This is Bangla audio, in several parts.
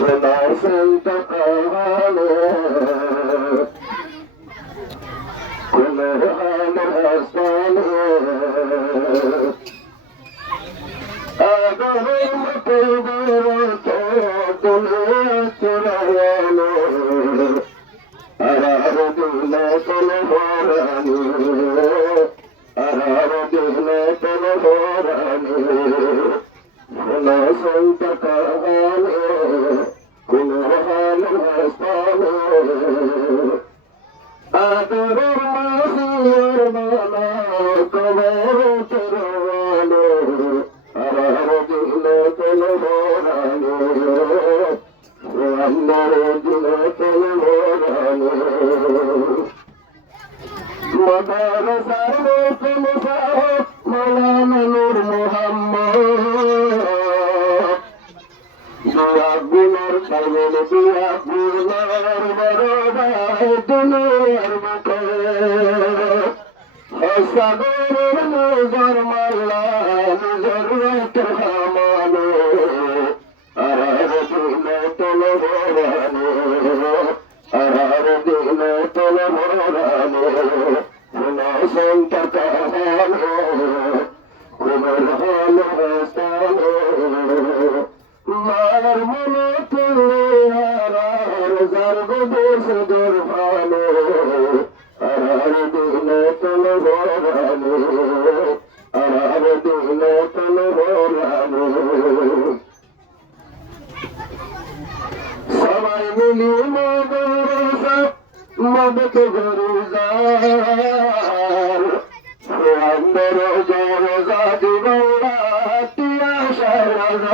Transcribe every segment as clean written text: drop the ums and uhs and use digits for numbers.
ونصلت قهانه كل حال أسطانه أدرم كبيرة دنيت روانه أراد لك الهراني أراد لك الهراني ونصلت قهانه كل حال أسطانه أدرم مسير ملاك موت روانه أراد لك الهراني وأمرد لك الهراني مدار سرك مصاحب مولانا نور محمد বিয়াগুলোর কাগল বিয়াগুলোর বড়দায় দুনিয়ার বুকে হসাগরের নজর মাল্লা নিজর রাতে হামানো আরার দিনে তল ভরানো আরার দিনে তল ভরানো সোনা সন্তা কাহানো কুমার হাল হাসানো মার মনে তুলে আর জর্গ দেশ দরবানো আর দিনে তল ভরানো আর দিনে তল ভরানো সবাই মিলি মদরসা মদত গরুজার আন্দর জরজা দিবলা তিয়া শাহজাদ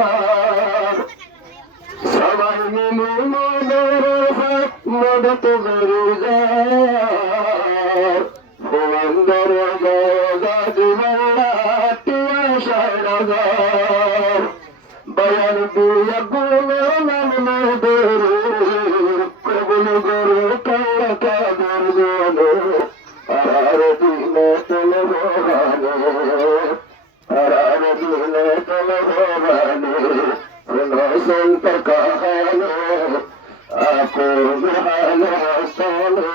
সবাই মিলি মদরসা মদত গরুজার আন্দর জরজা দিবলা তিয়া শাহজাদ বয়ান দিয়া গুলো নাম মদরু কবুল গরু কালা কাদর জানো আর দিনে তল ভরানো আর দিনে তল ভরানো নসন্ত কাহানো আকুর হালো সলো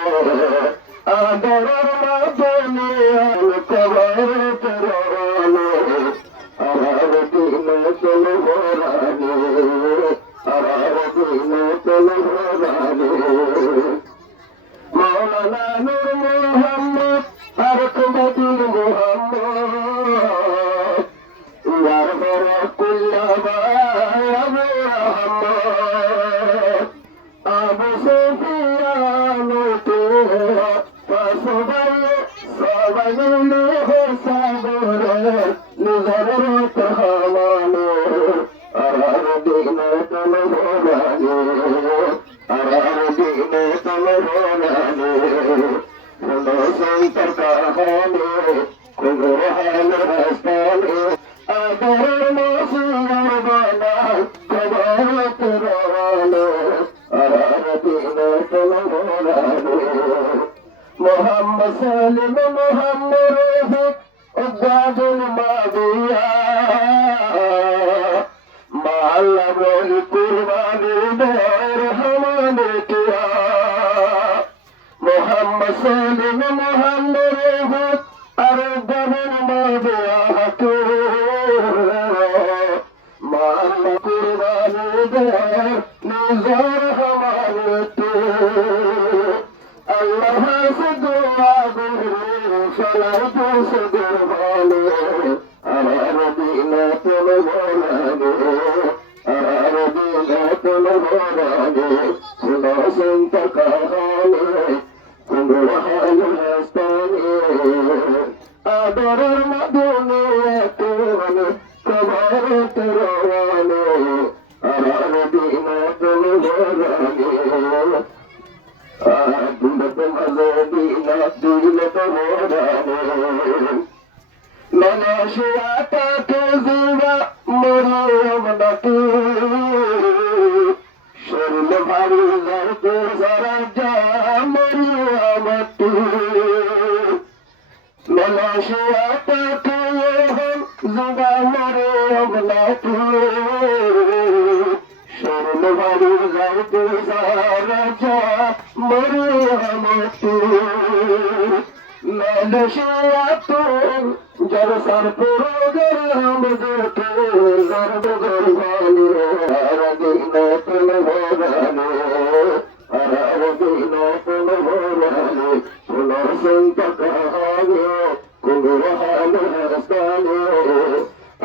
আদর মাদনে আল কবর তরানো আর দিনে তল ভরানো আর দিনে তল ভরানো মৌলানা নূর মোহাম্মদ আরকমতুল মোহাম্মদ ইয়ার বড় কুল্লাবা আবু রহমত আবু সুফিয়ান তো পাসবাই সবাই মিলে সাগরে নিজর কাহানো আর দিনে তল ভরানো আর দিনে তল ভরানো ونصلت قهانه كل حال أسطانه أدر مصير بنا كبرت روانه أراد دينة الغرانه محمد سالم محمد رفيق أبواب الماضية معلم القرآن دار حمانتها محمد سالم محمد رفيق أرقب الماضية معلم القرآن دار نزار حمانتها الله سدوا بهم فلا تصدر بالي على دينة الغراني على دينة الغراني سنة كهاني كل حال أسطاني أدر المدنية كبرت رواني على دينة الغراني مناشئة كذب مريم نتي شرم فريضة زرجا مريم نتي مناشئة كذب مريم نتي شرم ভারী যাইতে রাজা মরিয়ামতি মেলশিয়া তো জলসার প্রোগ্রাম দেখে গর্ব গর্বানি আরদিন তুল ভরানি আরদিন তুল ভরানি পুনর্সন্ত কাহানি কুমহান হস্তানি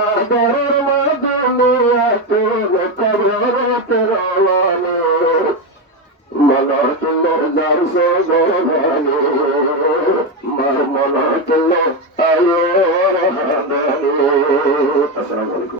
আদর মদনিয়া তুল কবর তেরানি মনার তুল যার সো গর্বানি মার মনার তুল আয় রহমানি। আসসালামু আলাইকুম।